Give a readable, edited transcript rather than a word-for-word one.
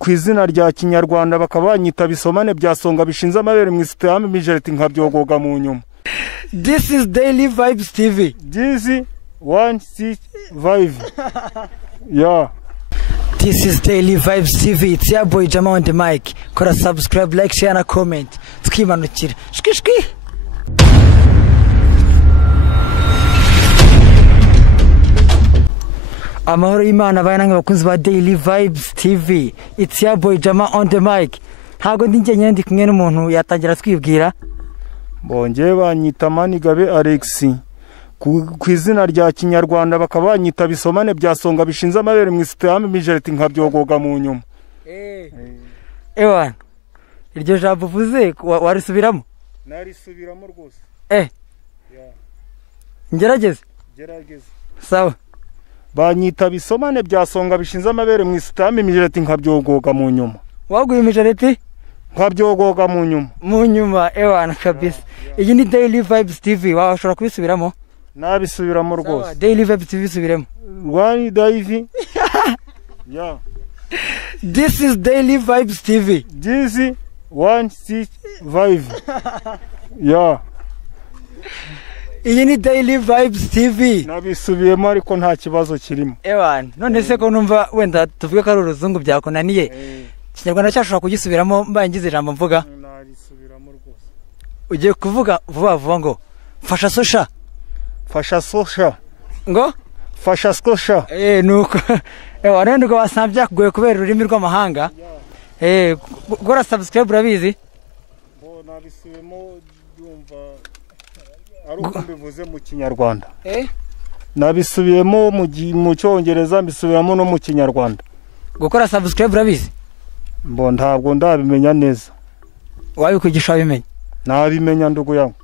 ku izina rya Kinyarwanda bakaba banyita Bisomane bya Songa bishinze amabere mu isitame mijereti nkabyogoga mu nyuma. This is Daily Vibes TV. This 165. Yeah. This is Daily Vibes TV. It's your boy Jama on the mic. Kora subscribe, like, share na comment. Tukimanukira. Shki. Amahoro Imana bayanga bakunzi ba Daily Vibes TV. It's your boy Jama on the mic. Ntago ndinjye ndi kumwe n'umuntu yatangira twibwira. Bonje banyita Manigabe Alex. Ku izina rya Kinyarwanda bakaba banyita Bisomane bya Songa bishinze amabere mu isitame mijereti nkabyogoga mu nyuma. Ewa. Iryo jambo uvuze warisubiramo? Narisubiramo rwose. Gerageze. Sawa. Banyita Bisomane bya Songa bishinze amabere mu isitame mijereti nkabyogoga mu nyuma. Waguye mijereti? Nkabyogoga mu nyuma. Mu nyuma ewana kabisa. Iyi ni Daily Vibes TV. Washobora kubisubiramo? Nabisubiramo rwose. Daily Vibes TV subiremo. Rwani Daivi. Yeah. This is Daily Vibes TV. This 165. Yeah. Iyi ni Daily Vibes TV. Nabisubiyemo ariko nta kibazo kirimo. Ewan, none se ko numva wenda tuvuge ko ari uruzungu byakunaniye. Kinyarwanda cyashobora kugisubiramo mbaye ngize ijambo mvuga. Narisubiramo rwose. Ugiye kuvuga vuba ngo fasha sosha. Fasha sosha. Ngo? Fasha sosha. Nuko. Ewa none ngo wasambya kugoye kubera ururimi rw'amahanga. Gora subscribe urabizi? Nabisubiyemo yumva aruko mbivuze mu Kinyarwanda. Nabisubiyemo mu Cyongereza mbisubiramo no mu Kinyarwanda. Gukora subscribe urabizi? Ntabwo ndabimenya neza. Wabikugisha bimenya? Nabimenya ndugu yangu.